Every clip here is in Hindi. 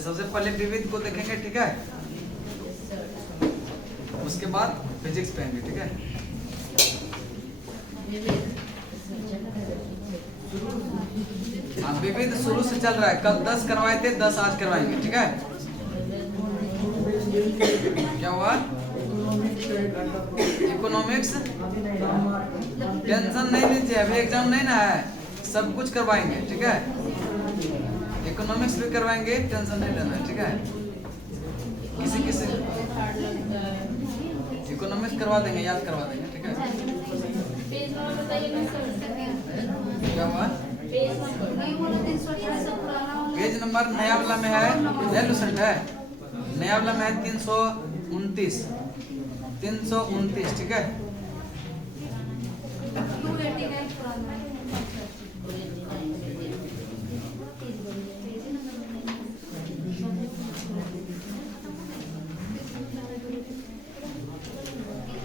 चलिए सबसे पहले विविध को देखेंगे, ठीक है, उसके बाद फिजिक्स पे आएंगे, ठीक है। हाँ, विविध शुरू से चल रहा है, कल 10 करवाए थे, 10 आज करवाएंगे, ठीक है। क्या हुआ? इकोनॉमिक्स टेंशन नहीं लीजिए, अभी एग्जाम नहीं ना है, सब कुछ करवाएंगे, ठीक है। इकोनॉमिक्स भी करवाएंगे, टेंशन नहीं लेना है, ठीक है। किसी इकोनॉमिक्स करवा देंगे, याद करवा देंगे, ठीक है। क्या हुआ? पेज नंबर नया वाला में है, नया लूसेंट है, नया वाला में है 329, 329, ठीक है।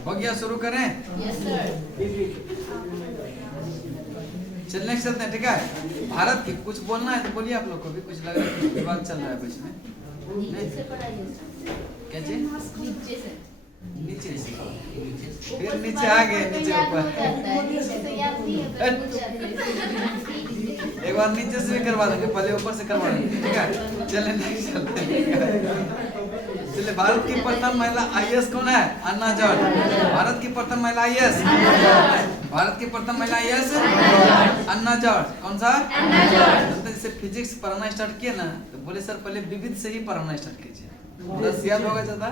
हो गया, शुरू करें? Yes sir. चलने चलते हैं, ठीक है। भारत की कुछ बोलना है तो बोलिए, आप लोग को भी कुछ लग रहा है, विवाद चल रहा है बीच में। क्या चीज? नीचे से फिर नीचे आ गए, नीचे ऊपर एक बार नीचे से भी करवा देंगे, पहले ऊपर से करवा देंगे, ठीक है। चले नेक्स्ट चलते हैं। चलिए, भारत की प्रथम महिला आईएएस कौन है? अन्ना जॉर्ज। भारत की प्रथम महिला आईएएस, भारत की प्रथम महिला आईएएस अन्ना जॉर्ज। कौन सा? अन्ना जॉर्ज। जैसे फिजिक्स पढ़ना स्टार्ट किए ना, तो बोले सर पहले विविध से ही पढ़ना स्टार्ट कीजिए, बस याद होगा ज्यादा,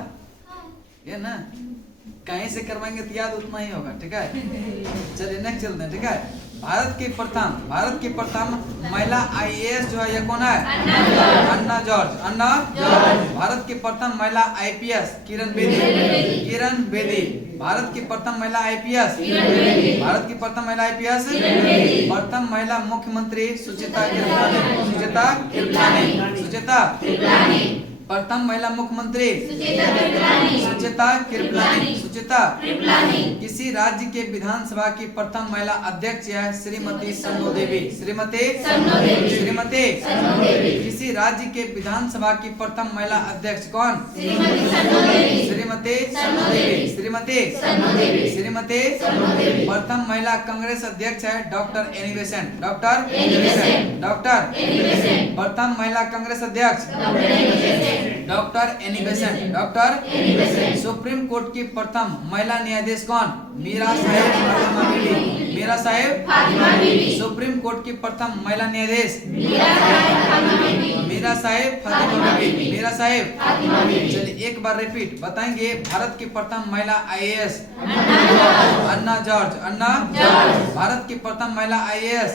ये ना कहीं से करवाएंगे तो याद उतना ही होगा, ठीक है। चलिए नेक्स्ट चलते हैं, ठीक है। भारत की प्रथम महिला आईएएस जो है, ये कौन है? अन्ना जॉर्ज। अन्ना जॉर्ज। भारत की प्रथम महिला आईपीएस किरण बेदी, किरण बेदी। भारत की प्रथम महिला आईपीएस, भारत की प्रथम महिला आईपीएस, प्रथम महिला मुख्यमंत्री सुचिता कृपलानी, सुचिता कृपलानी, सुचिता प्रथम महिला मुख्यमंत्री सुचिता कृपलानी, सुचिता किसी राज्य के विधानसभा की प्रथम महिला अध्यक्ष है श्रीमती सन्नो देवी, श्रीमती किसी राज्य के विधानसभा की प्रथम महिला अध्यक्ष कौन? श्रीमती प्रथम महिला कांग्रेस अध्यक्ष है डॉक्टर एनी बेसेंट, डॉक्टर प्रथम महिला कांग्रेस अध्यक्ष doctor Annie Besant, doctor supreme court की प्रथम महिला न्यायाधीश कौन? मीरा साहेब फातिमा बीबी, मीरा साहेब फातिमा बीबी। सुप्रीम कोर्ट की प्रथम महिला न्यायाधीश मीरा साहेब फातिमा बीबी, मीरा साहेब फातिमा बीबी। चलिए एक बार रिपीट बताएंगे। भारत की प्रथम महिला आईएएस अन्ना जॉर्ज, अन्ना जॉर्ज। भारत की प्रथम महिला आईएएस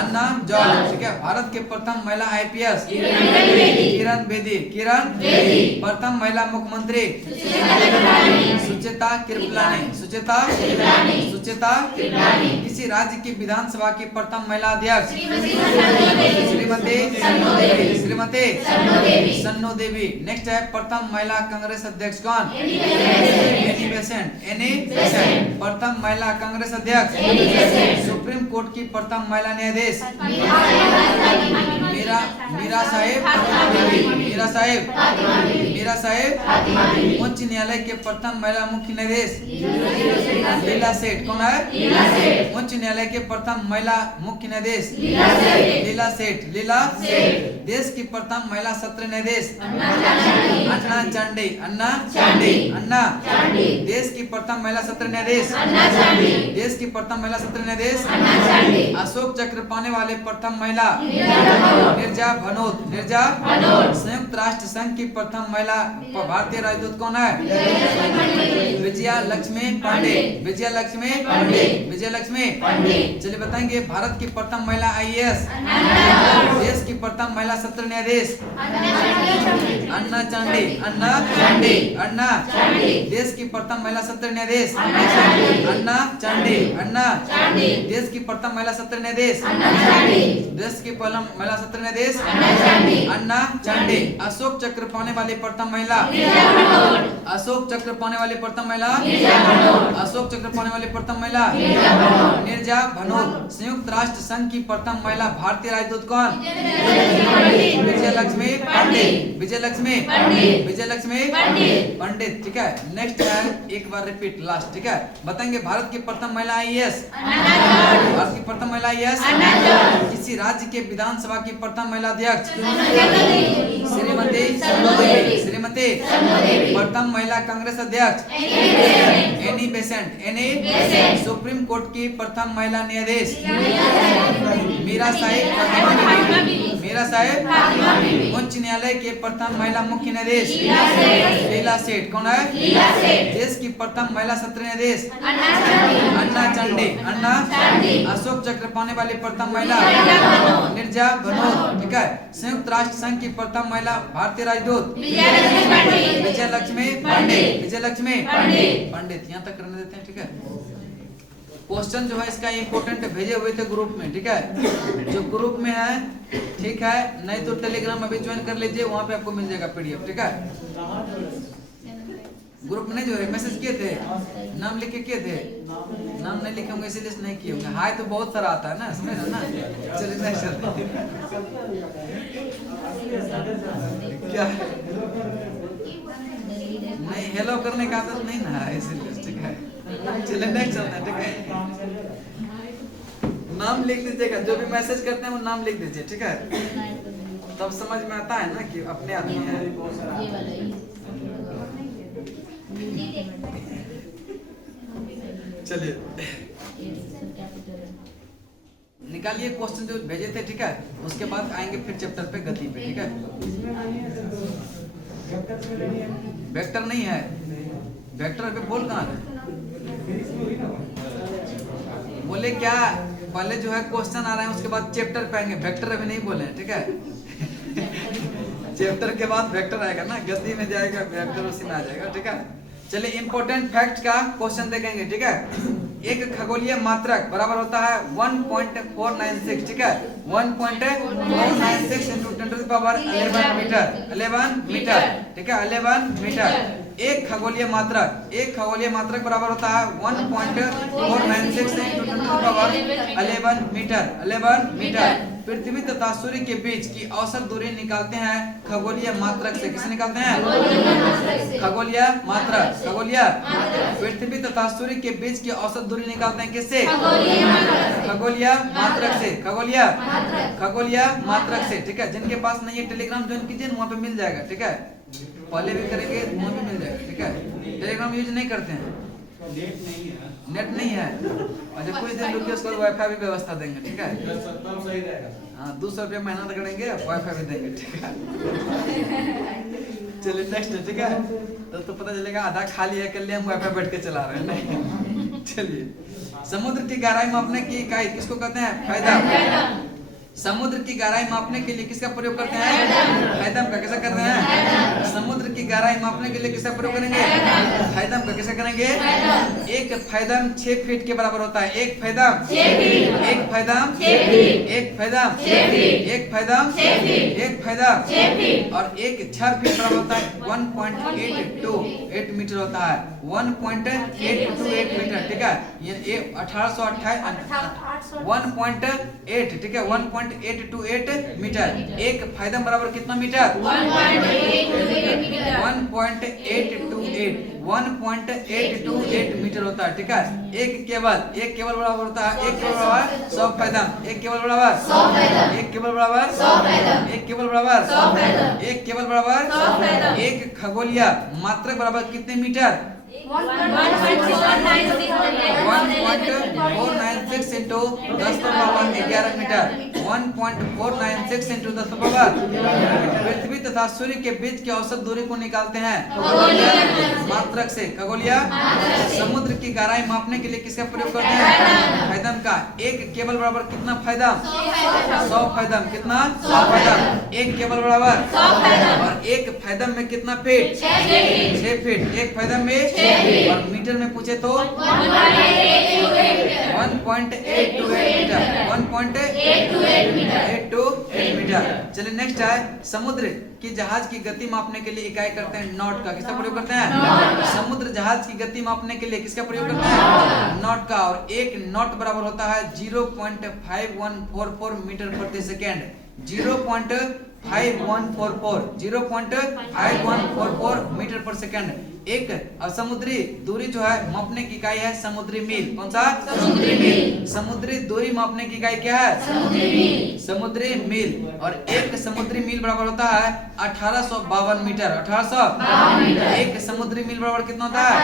अन्ना जॉर्ज, ठीक है। भारत की प्रथम महिला आईपीएस किरण बेदी, किरण बेदी। प्रथम महिला मुख्यमंत्री सुचिता कृपलानी, सुचिता किसी राज्य की विधानसभा की प्रथम महिला अध्यक्ष श्रीमती सन्नो देवी। नेक्स्ट है प्रथम महिला कांग्रेस अध्यक्ष कौन? एनी बेसेंट, प्रथम महिला कांग्रेस अध्यक्ष। सुप्रीम कोर्ट की प्रथम महिला न्यायाधीश मीरा साहेब। उच्च न्यायालय के प्रथम महिला मुख्य न्यायाधीश लीला सेठ, कौन है? उच्च न्यायालय के प्रथम महिला मुख्य न्यायाधीश लीला सेठ, लीला सेठ। देश की प्रथम महिला सत्र न्यायाधीश अन्ना चांडी, अन्ना चांडी। देश की प्रथम महिला सत्र न्यायाधीश, देश की प्रथम महिला सत्र न्यायाधीश। अशोक चक्र पाने वाले प्रथम महिला निर्जा भनोत, निर्जा भनोत। संयुक्त राष्ट्र संघ की प्रथम महिला भारतीय राजदूत कौन है? विजया लक्ष्मी पांडे, विजया लक्ष्मी पांडे। चलिए बताएंगे भारत की प्रथम महिला आईएएस, देश की प्रथम महिला सत्र न्यायाधीश अन्ना चांडी। देश की प्रथम महिला सत्र न्यायाधीश अन्ना चांडी। देश की प्रथम महिला सत्र न्यायाधीश, देश की प्रथम महिला सत्र न्यायाधीश अन्ना चांडी। अशोक चक्र पाने वाली प्रथम महिला, अशोक चक्र पाने वाली प्रथम महिला अशोक चक्र पाने वाली प्रथम महिला नीरजा भनोत। संयुक्त राष्ट्र संघ की प्रथम महिला भारतीय राजदूत कौन? विजयलक्ष्मी पंडित। विजयलक्ष्मी विजयलक्ष्मी पंडित। ठीक है, नेक्स्ट है, एक बार रिपीट लास्ट। ठीक है, बताएंगे भारत की प्रथम महिला आईएएस। भारत की प्रथम महिला आईएएस। किसी राज्य के विधानसभा की प्रथम महिला अध्यक्ष श्रीमती श्रीमती प्रथम महिला कांग्रेस अध्यक्ष Annie Besant. Any supreme court की प्रथम महिला न्यायाधीश मीरा साहिब। मीरा साहिब। उच्च न्यायालय के प्रथम महिला मुख्य न्यायाधीश लीला सेठ। कौन है? देश की प्रथम महिला सत्र न्यायाधीश अन्ना चंडी। अन्ना। अशोक चक्र पाने वाली प्रथम महिला नीरजा भनोत। ठीक है, संयुक्त राष्ट्र संघ की प्रथम महिला भारतीय राजदूत विजयलक्ष्मी पंडित। विजयलक्ष्मी पंडित। यहाँ तक करने देते हैं। ठीक है, क्वेश्चन जो है इसका इम्पोर्टेंट भेजे हुए थे ग्रुप में। ठीक है, जो ग्रुप में है, ठीक है, नहीं तो टेलीग्राम अभी ज्वाइन कर लीजिए, वहां पे आपको मिल जाएगा पीडीएफ। ठीक है, ग्रुप में जो है मैसेज किए थे, नाम लिख के किए थे, नाम नहीं लिखे होंगे इसीलिए नहीं किए होंगे। हाय तो बहुत सारा आता है ना, समझ रहे ना। चलिए नेक्स्ट क्या नहीं, हेलो करने का आदत नहीं ना है इसीलिए। ठीक है, चलिए नेक्स्ट चलते हैं। ठीक है, नाम लिख दीजिएगा, जो भी मैसेज करते हैं वो नाम लिख दीजिए। ठीक है, तब समझ में आता है ना कि अपने आदमी है। चलिए निकालिए क्वेश्चन जो भेजे थे। ठीक है, उसके बाद आएंगे फिर चैप्टर पे गति पे। ठीक है, वेक्टर नहीं है। वेक्टर अभी बोल कहाँ है? बोले क्या, पहले जो है क्वेश्चन आ रहे हैं, उसके बाद चैप्टर पे आएंगे। वेक्टर अभी नहीं बोले। ठीक है, चैप्टर के बाद वेक्टर आएगा ना, गति में जाएगा वेक्टर, उसी में आ जाएगा। ठीक है, चलिए इंपॉर्टेंट फैक्ट का क्वेश्चन देखेंगे। ठीक है, एक खगोलीय मात्रक बराबर होता है 1.496। ठीक है, 1.496 इंटू 10⁻11 मीटर। 11 मीटर। ठीक है, 11 मीटर। एक खगोलीय मात्रक बराबर होता है 1.496 इंटू 10⁻11 मीटर। 11 मीटर। पृथ्वी तथा सूर्य के बीच की औसत दूरी निकालते हैं खगोलीय मात्रक से। किसे निकालते हैं? खगोलीय मात्रक। खगोलीय पृथ्वी तथा सूर्य के बीच की औसत दूरी निकालते हैं किससे? खगोलीय मात्रक से। खगोलीय मात्रक से। ठीक है, जिनके पास नहीं है टेलीग्राम ज्वाइन कीजिए, वहाँ पे मिल जाएगा। ठीक है, पहले भी करेंगे वहाँ भी मिल जाएगा। ठीक है, टेलीग्राम यूज नहीं करते हैं, नेट नहीं है। अच्छा, कुछ दिन रुकिए, उसके बाद वाईफाई भी व्यवस्था देंगे। ठीक है, हाँ, 200 रुपया महीना करेंगे, वाईफाई भी देंगे। ठीक है, चलिए नेक्स्ट है। ठीक है, तो पता चलेगा आधा खाली है, कल हम वाईफाई बैठ के चला रहे हैं। चलिए, समुद्र की गहराई मापने की इकाई किसको कहते हैं? फैथम। समुद्र की गहराई मापने के लिए किसका प्रयोग करते हैं? फैथम का। कैसा करते हैं? समुद्र की गहराई मापने के लिए किसका प्रयोग करेंगे? फैथम का। कैसे करेंगे? एक फैथम 6 फीट के बराबर होता है। एक फैथम 6 फीट। एक फैथम 6 फीट। एक फैथम 6 फीट। एक फैथम 6 फीट। एक फैथम 6 फीट। और एक 6 फीट बराबर होता है 1.828 मीटर होता है। 1.828 मीटर। ठीक है, ये 1828 1.8। ठीक है, 1.828 मीटर। एक फैथम बराबर कितना मीटर? 1.828 मीटर होता है। ठीक है, एक केवल बराबर होता है, एक केवल बराबर 100 फैथम। एक केवल बराबर 100 फैथम। एक केवल बराबर 100 फैथम। एक केवल बराबर 100 फैथम। एक केवल बराबर 100 फैथम। एक खगोलीय मात्रक बराबर कितने मीटर? 1.496 into 10⁻11 metre. 1.496 इंटू 10⁻11 पृथ्वी तथा सूर्य के बीच की औसत दूरी को निकालते हैं मात्रक से। खगोलीय समुद्र की गहराई मापने के लिए किसका प्रयोग करते हैं? फैथम का। एक केबल बराबर कितना फैथम? 100 फैथम। कितना? 100 फैथम। एक केबल बराबर 100 फैथम। और एक फैथम में कितना फीट? 6 फीट। एक फैथम में 6 फीट। और मीटर में पूछे तो 1.828 मीटर। 1.828 8 to 8 metre. चलिए नेक्स्ट है समुद्र की जहाज की गति मापने के लिए इकाई करते हैं नॉट का। किसका प्रयोग करते हैं? समुद्र जहाज की गति मापने के लिए किसका प्रयोग करते हैं? नॉट का। और एक नॉट बराबर होता है 0.5144 मीटर प्रति सेकेंड। 0.5144 मीटर पर सेकेंड। एक समुद्री दूरी जो है मापने की इकाई है समुद्री मील। कौन सा? समुद्री मील। समुद्री दूरी मापने की इकाई क्या है? समुद्री मील। समुद्री मील। और एक समुद्री मील बराबर होता है 1852 मीटर। 1852 मीटर। एक समुद्री मील बराबर कितना होता है?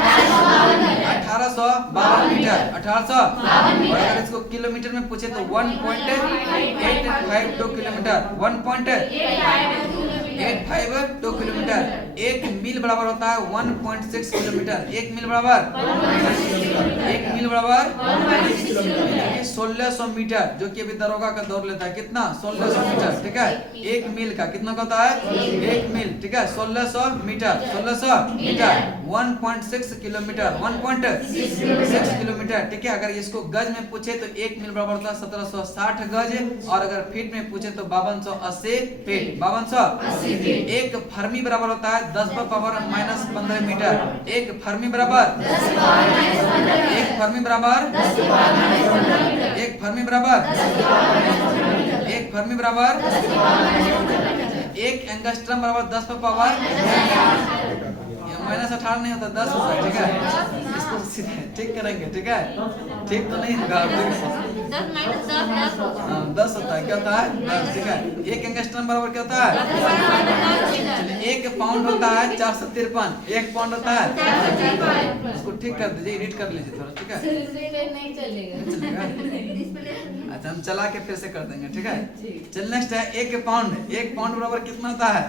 1852 मीटर। 1852। और अगर इसको किलोमीटर में पूछे तो 1.852 किलोमीटर। 1.852 किलोमीटर। एक मील बराबर होता है 1.6 किलोमीटर। एक मील बराबर 1600 मीटर, जो कि अभी दरोगा का दौर लेता है। कितना? 1600 मीटर। ठीक है। एक मील का कितना होता है? एक मील। ठीक है। 1600 मीटर। 1600 metre 1.6 kilometre. 1.6 किलोमीटर। ठीक है। अगर इसको गज में पूछे तो एक मील बराबर होता है 1760 गज। और अगर फीट में पूछे तो 5280 फीट। 5280 फीट। एक फर्मी बराबर होता है 10 पर पावर -15 मीटर। एक फर्मी बराबर एक फर्मी बराबर एक फर्मी बराबर एक फर्मी बराबर एक एंगस्ट्रम बराबर 10 पर पावर -18 नहीं होता, 10 होता है। ठीक है। इसको सीधे ठीक करेंगे। ठीक है। ठीक तो नहीं होगा। 10 होता है। क्या होता है? 10। ठीक है। एक एंगस्ट्रम बराबर क्या होता है? एक पाउंड होता है 453। एक पाउंड होता है। इसको ठीक कर दीजिए, एडिट कर लीजिए थोड़ा। ठीक है। नहीं चलेगा। अच्छा हम चला के फिर से कर देंगे। ठीक है। चल नेक्स्ट है एक पाउंड बराबर कितना होता है?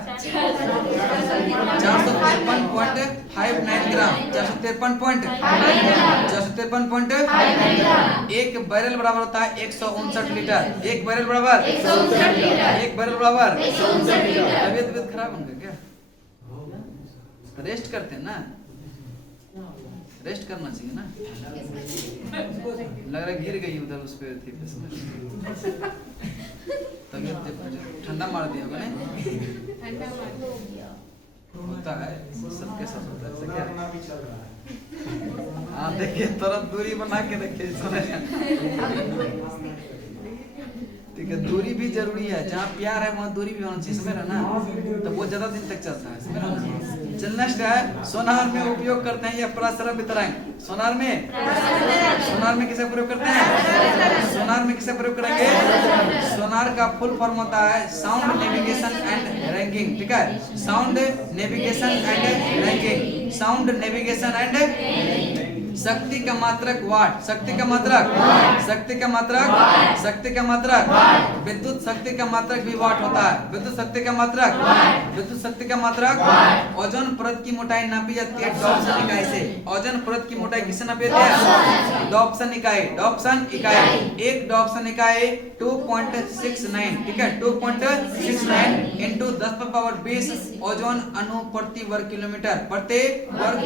453.59 ग्राम। 453.59। एक बैरल बराबर होता है 159 लीटर। एक बैरल बराबर 159 लीटर। एक बैरल बराबर 159 लीटर। तबीयत खराब होंगे क्या? तो रेस्ट करते हैं ना, रेस्ट करना चाहिए ना। लग रहा है गिर गई उधर उस पे थी। तबीयत ठंडा मार दिया होगा। नहीं होता है, सबके साथ होता है। क्या? हाँ देखिए, तुरंत दूरी बना के देखिए। ठीक है। दूरी भी जरूरी है। जहाँ प्यार है वहाँ दूरी भी होना चाहिए। समझ रहे ना? तो वो ज्यादा दिन तक चलता है। समझ रहे ना? चल नेक्स्ट है सोनार में उपयोग करते हैं या पराशरम वितरण। सोनार में किसे प्रयोग करते हैं? सोनार में किसे प्रयोग करेंगे? सोनार का फुल फॉर्म होता है साउंड नेविगेशन एंड रैंकिंग। ठीक है। Sound navigation and ranking. Sound navigation and शक्ति का मात्रक वाट। शक्ति का मात्रक विद्युत शक्ति का मात्रक भी वाट होता है। विद्युत शक्ति का मात्रक ओजोन परत की मोटाई नापी जाती है डॉप्सन इकाई से। ओजोन परत की मोटाई किससे नापी जाती है? डॉप्सन इकाई। एक डॉप्सन इकाई 2.69। ठीक है। 2.69 इंटू 10 पर पावर 20 ओजोन अणु प्रति वर्ग किलोमीटर। प्रति वर्ग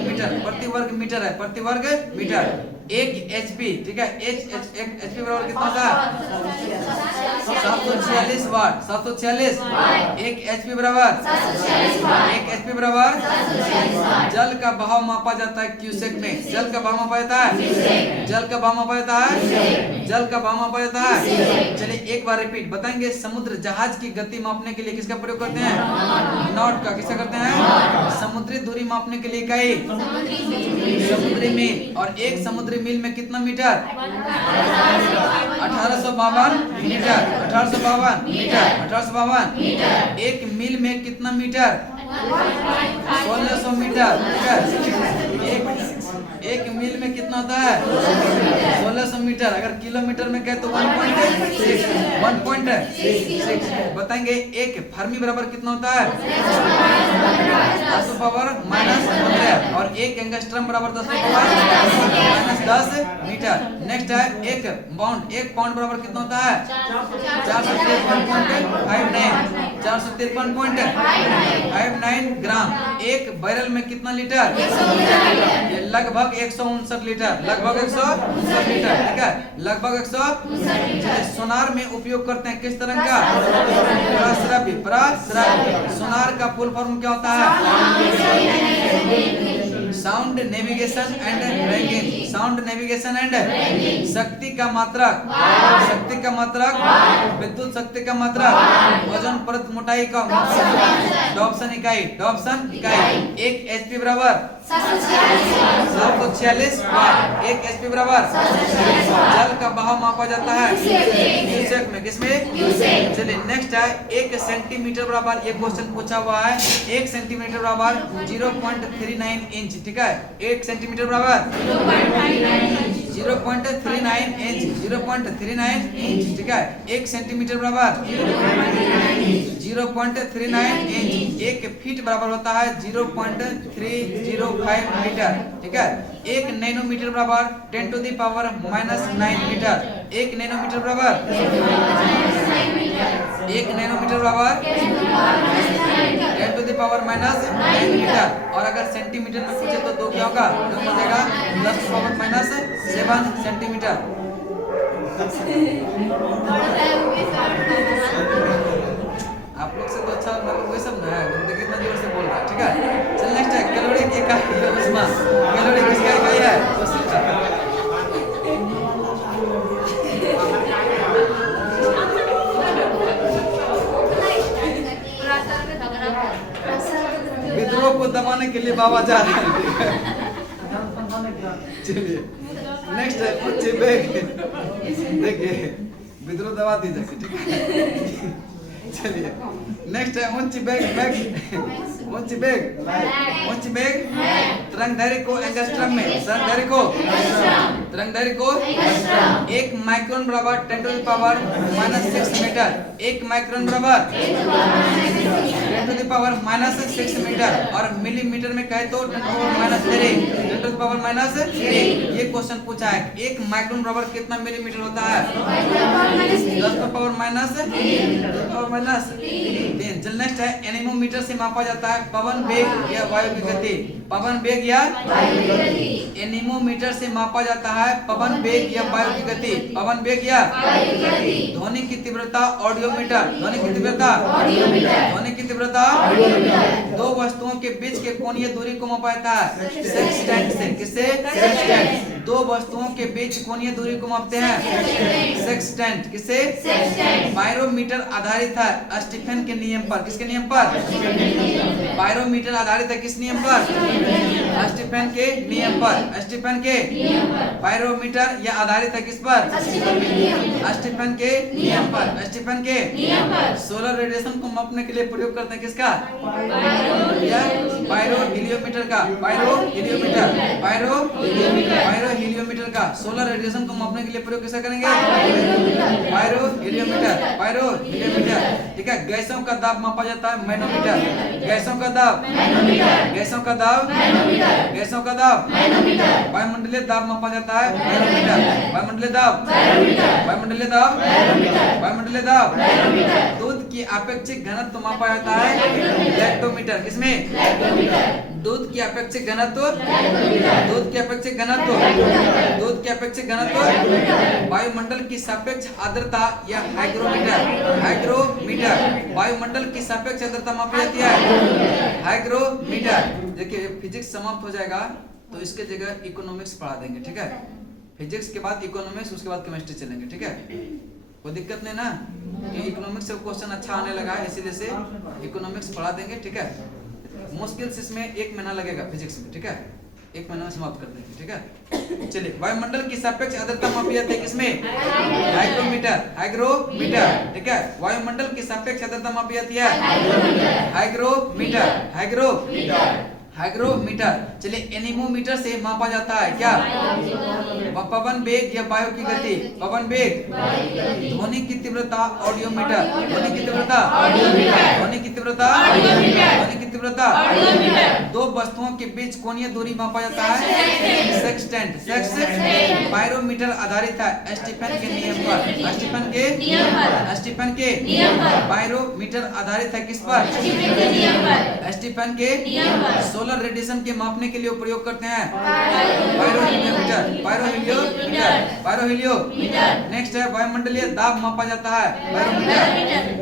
मीटर है। प्रति वर्ग मीटर। एक HP। ठीक है। HP बराबर कितना होता है? 746 वाट। 746। एक HP बराबर जल का बहाव मापा जाता है क्यूसेक में। जल का बहाव मापा जाता है। चलिए एक बार रिपीट बताएंगे। समुद्र जहाज की गति मापने के लिए किसका प्रयोग करते हैं? नॉट का। किसका करते हैं? समुद्री दूरी मापने के लिए इकाई समुद्री मील। और एक समुद्री मील में कितना मीटर? 1852 मीटर। 1852 मीटर। एक मील में कितना मीटर? 1600 मीटर। ठीक है। एक मील में कितना होता है? 1600 मीटर। अगर किलोमीटर में कहे तो 1.6 बताएंगे। एक फर्मी बराबर कितना होता है? 10 पावर -15। और एक एंगस्ट्रम बराबर 10 पावर -10 मीटर। नेक्स्ट है एक पाउंड बराबर कितना होता है 453.59 453.59 ग्राम। एक बैरल में कितना लीटर ये लगभग 159 लीटर लगभग 159 लीटर ठीक है लगभग 159। सोनार में उपयोग करते हैं किस तरह का प्रस्रव्य। सोनार का फुल फॉर्म क्या होता है sound navigation and ranking. Sound navigation and शक्ति का मात्रक विद्युत शक्ति का मात्रक वजन परत मोटाई का डॉप्सन इकाई 1 एचपी बराबर 746 वाट। 1 एचपी बराबर जल का बहाव मापा जाता है क्यूसेक में किसमें चलिए नेक्स्ट है 1 सेंटीमीटर बराबर ये क्वेश्चन पूछा हुआ है 1 सेंटीमीटर बराबर 0.39 इंच ठीक है 1 सेंटीमीटर बराबर 0.39 इंच ठीक है 1 सेंटीमीटर बराबर 0.39 इंच। 1 फीट बराबर होता है 0.305 मीटर ठीक है 1 नैनोमीटर बराबर 10 to the power -9 metre. 1 nanometre बराबर 1 नैनोमीटर बराबर 10 to the power -9 मीटर। और अगर सेंटीमीटर में पूछे तो 2 क्या होगा 2 हो जाएगा 10 to the power -7 सेंटीमीटर। आप लोग से तो अच्छा मतलब वही सब ना है देखिए कितना जोर से बोल रहा है ठीक है। चल नेक्स्ट है कैलोरी की इकाई कैलोरी किसका इकाई है विद्रोह को दबाने के लिए बाबा जा रहे हैं चलिए नेक्स्ट है उच्च वेग देखिए विद्रोह दबा दीजिए ठीक है। चलिए नेक्स्ट है उच्च वेग तरंगदैर्घ्य को एंगस्ट्रम में तरंगदैर्घ्य को 1 माइक्रोन बराबर 10 to the power -6 metre. 1 micron बराबर 10 to the power -6 मीटर। और मिलीमीटर में कहे तो 10 to the power -3 ये क्वेश्चन पूछा है 1 माइक्रोन बराबर कितना मिलीमीटर होता है 10 to the power -3। चल नेक्स्ट है एनीमोमीटर से मापा जाता है पवन वेग या वायु की गति। पवन वेग या एनीमोमीटर से मापा जाता है पवन वेग या वायु की गति। पवन वेग या ध्वनि की तीव्रता ऑडियोमीटर। ध्वनि की तीव्रता दो वस्तुओं के बीच के कोणीय दूरी को मापा जाता है सेक्सटेंट से। किससे दो वस्तुओं के बीच कोणीय दूरी को मापते हैं सेक्सटेंट। किससे बायरोमीटर आधारित है स्टीफन के नियम पर। किसके नियम पर बायरोमीटर आधारित है किस नियम पर स्टीफन के नियम पर। स्टीफन के बायरोमीटर यह आधारित है किस पर स्टीफन के नियम पर। स्टीफन के सोलर रेडिएशन को मापने के लिए प्रयोग करते हैं किसका बायरो हिलियोमीटर का। बायरो हिलियोमीटर का सोलर रेडिएशन को मापने के लिए प्रयोग कैसे करेंगे बायरो हिलियोमीटर ठीक है। गैसों का दाब मापा जाता है मैनोमीटर। गैसों का दाब वायुमंडलीय दाब मापा जाता है बैरोमीटर। वायुमंडलीय दाब दूध की अपेक्षित घनत्व मापा जाता है लैक्टोमीटर। किसमें दूध की अपेक्षित घनत्व वायुमंडल की सापेक्ष आर्द्रता या हाइग्रोमीटर। वायुमंडल की सापेक्ष आर्द्रता मापी जाती है हाइग्रोमीटर। देखिए फिजिक्स समाप्त हो जाएगा तो इसके जगह इकोनॉमिक्स पढ़ा देंगे ठीक है। फिजिक्स के बाद इकोनॉमिक्स उसके बाद केमिस्ट्री चलेंगे ठीक है। कोई दिक्कत नहीं ना कि इकोनॉमिक्स से क्वेश्चन अच्छा आने लगा है इसीलिए से इकोनॉमिक्स पढ़ा देंगे ठीक है। मुश्किल से इसमें 1 महीना लगेगा फिजिक्स में ठीक है। 1 महीना में समाप्त कर देंगे ठीक है। चलिए वायुमंडल की सापेक्ष आर्द्रता मापी जाती है किसमें हाइग्रोमीटर ठीक है। वायुमंडल की सापेक्ष आर्द्रता मापी जाती है हाइग्रोमीटर। चलिए एनीमोमीटर से मापा जाता है क्या पवन वेग या वायु की गति। पवन वेग ध्वनि की तीव्रता ऑडियोमीटर। ध्वनि की तीव्रता दो वस्तुओं के बीच कोणीय दूरी मापा जाता है सेक्सटेंट। पायरोमीटर आधारित है स्टीफन के नियम पर। स्टीफन के पायरोमीटर आधारित है किस पर? स्टीफन के सोलर रेडिएशन के मापने के लिए प्रयोग करते हैं पायरोहीलियोमीटर। नेक्स्ट है वायुमंडलीय दाब मापा जाता है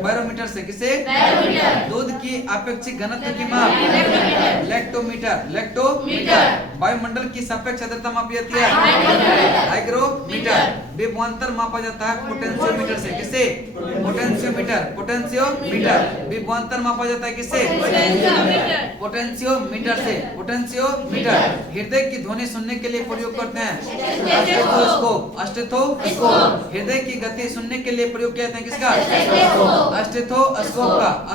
बैरोमीटर से। किसे? दूध की अपेक्षित घनत्व की माप लैक्टोमीटर। वायुमंडल की सापेक्ष आर्द्रता मापी जाती है हाइग्रोमीटर। विभवांतर मापा जाता है पोटेंशियोमीटर से। किसे? पोटेंशियोमीटर। विभवांतर मापा जाता है किससे? पोटेंशियोमीटर से। हृदय की ध्वनि सुनने के लिए प्रयोग करते हैं स्टेथोस्कोप। हृदय की गति सुनने के लिए प्रयोग किया जाता है किसका? स्टेथोस्कोप का।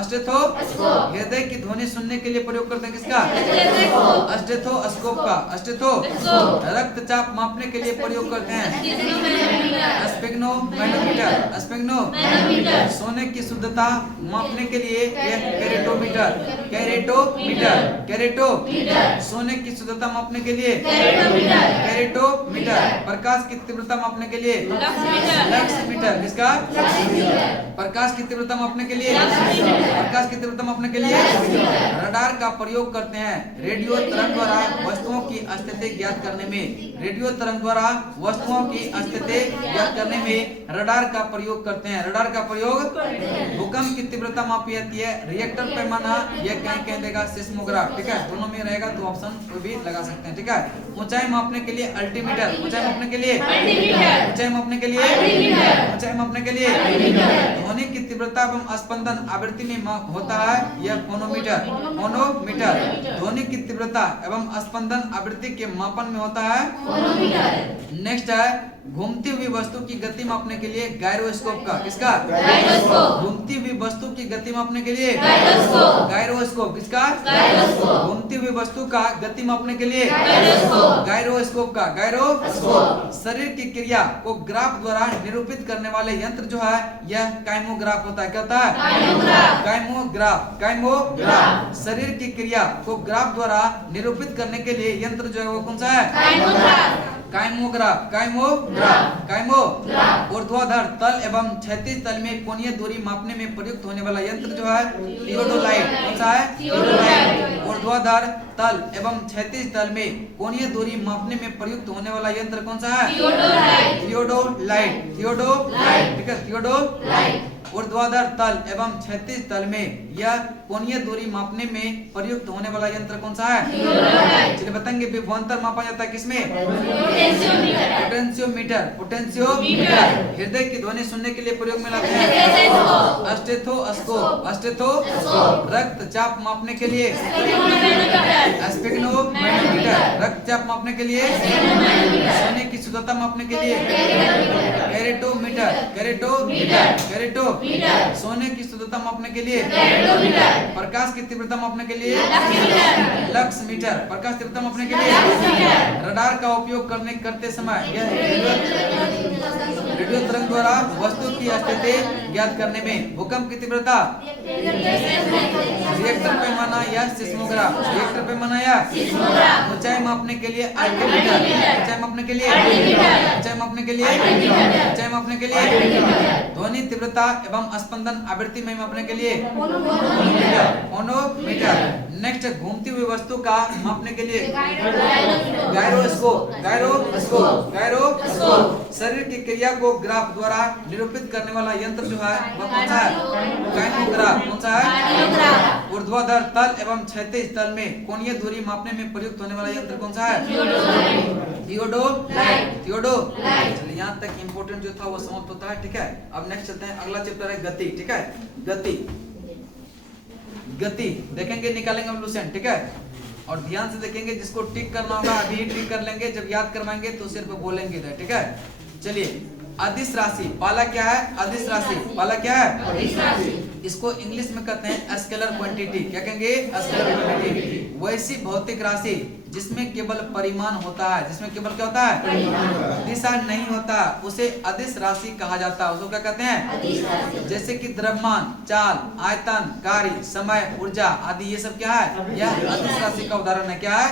हृदय की ध्वनि सुनने के लिए प्रयोग करते हैं किसका? स्टेथोस्कोप का। रक्तचाप मापने के लिए प्रयोग करते हैं स्फेग्नोमीटर। सोने की शुद्धता मापने के लिए कैरेटोमीटर। सोने की शुद्धता मापने के लिए कैरेटोमीटर। प्रकाश की तीव्रता मापने के लिए लक्समीटर। किसका? प्रकाश की तीव्रता मापने के लिए रडार का प्रयोग करते हैं रेडियो तरंग द्वारा वस्तुओं की स्थिति ज्ञात करने में। रडार का प्रयोग करते हैं। रडार का प्रयोग भूकंप की तीव्रता मापी जाती है रिएक्टर पैमाना या कहीं देगा सिस्मोग्राफ। ठीक है, दोनों में रहेगा तो ऑप्शन कोई भी लगा सकते हैं। ठीक है, ऊंचाई मापने के लिए अल्टीमीटर। ऊंचाई मापने के लिए ध्वनि की तीव्रता एवं स्पंदन आवृत्ति में होता है यह फोनोमीटर। ध्वनि की तीव्रता एवं स्पंदन आवृत्ति के मापन में होता है। नेक्स्ट है घूमती हुई वस्तु की गति मापने के लिए गायरोस्कोप का। किसका? घूमती हुई वस्तु की गति मापने के लिए गायरोस्कोप। किसका? घूमती हुई वस्तु का गति मापने के लिए गायरोस्कोप का। शरीर की क्रिया को ग्राफ द्वारा निरूपित करने वाले यंत्र जो है यह काइमोग्राफ होता है। क्या होता है? काइमोग्राफ। शरीर की क्रिया को ग्राफ द्वारा निरूपित करने के लिए यंत्र जो है वो कौन सा है? काइमोग्राफ। ऊर्ध्वाधर तल एवं क्षैतिज तल में कोणीय दूरी मापने में प्रयुक्त होने वाला यंत्र जो है थियोडोलाइट। कौन सा है? ऊर्ध्वाधर तल एवं क्षैतिज तल में कोणीय दूरी मापने में प्रयुक्त होने वाला यंत्र कौन सा है? थियोडोलाइट। ठीक है, थियोडोलाइट। ऊर्ध्वाधर तल एवं क्षैतिज तल में यह कोणीय दूरी मापने में प्रयुक्त होने वाला यंत्र कौन सा है? चलिए बताएंगे विभवांतर मापा जाता है किसमें? पोटेंशियोमीटर। हृदय की ध्वनि सुनने के लिए प्रयोग में लाते हैं स्टेथोस्कोप। रक्तचाप मापने के लिए स्फेग्नोमीटर। रक्तचाप मापने के लिए सोने की शुद्धता मापने के लिए कैरेटोमीटर। सोने की शुद्धता मापने के लिए प्रकाश की तीव्रता मापने के लिए लक्समीटर। प्रकाश तीव्रता मापने के लिए रडार का उपयोग करते समय यह रेडियो तरंग द्वारा वस्तु की स्थिति ज्ञात करने में। भूकंप की तीव्रता रिएक्टर पैमाना या सिस्मोग्राफ। ऊंचाई मापने के लिए अल्टीमीटर। ऊंचाई मापने के लिए ध्वनि तीव्रता एवं स्पंदन आवृत्ति में मापने के लिए फोनोमीटर। नेक्स्ट घूमती हुई वस्तु का मापने के लिए गायरोस्कोप। शरीर की क्रिया को ग्राफ द्वारा निरूपित करने वाला यंत्र जो है वह कौन सा है? काइमोग्राफ। कौन सा है? ऊर्ध्वाधर तल एवं क्षैतिज तल में कोणीय दूरी मापने में प्रयुक्त होने वाला यंत्र कौन सा है? थियोडोलाइट। चलिए यहाँ तक इम्पोर्टेंट जो था वो समाप्त होता है। ठीक है, अब नेक्स्ट चलते हैं, अगला चैप्टर है गति। ठीक है, गति देखेंगे, निकालेंगे हम लुसेंट। ठीक है, और ध्यान से देखेंगे, जिसको टिक करना होगा अभी ही टिक कर लेंगे, जब याद करवाएंगे तो सिर्फ बोलेंगे इधर। ठीक है, चलिए अदिश राशि पाला क्या है? अदिश राशि पाला क्या है? इसको इंग्लिश में कहते हैं स्केलर क्वांटिटी। क्या कहेंगे? Scalar quantity. वैसी भौतिक राशि जिसमें केवल परिमाण होता है, जिसमें केवल क्या होता है? दिशा नहीं होता, उसे अदिश राशि कहा जाता है। उसको क्या कहते हैं? जैसे कि द्रव्यमान, चाल, आयतन, कार्य, समय, ऊर्जा आदि, ये सब क्या है? यह अदिश राशि का उदाहरण है। क्या है?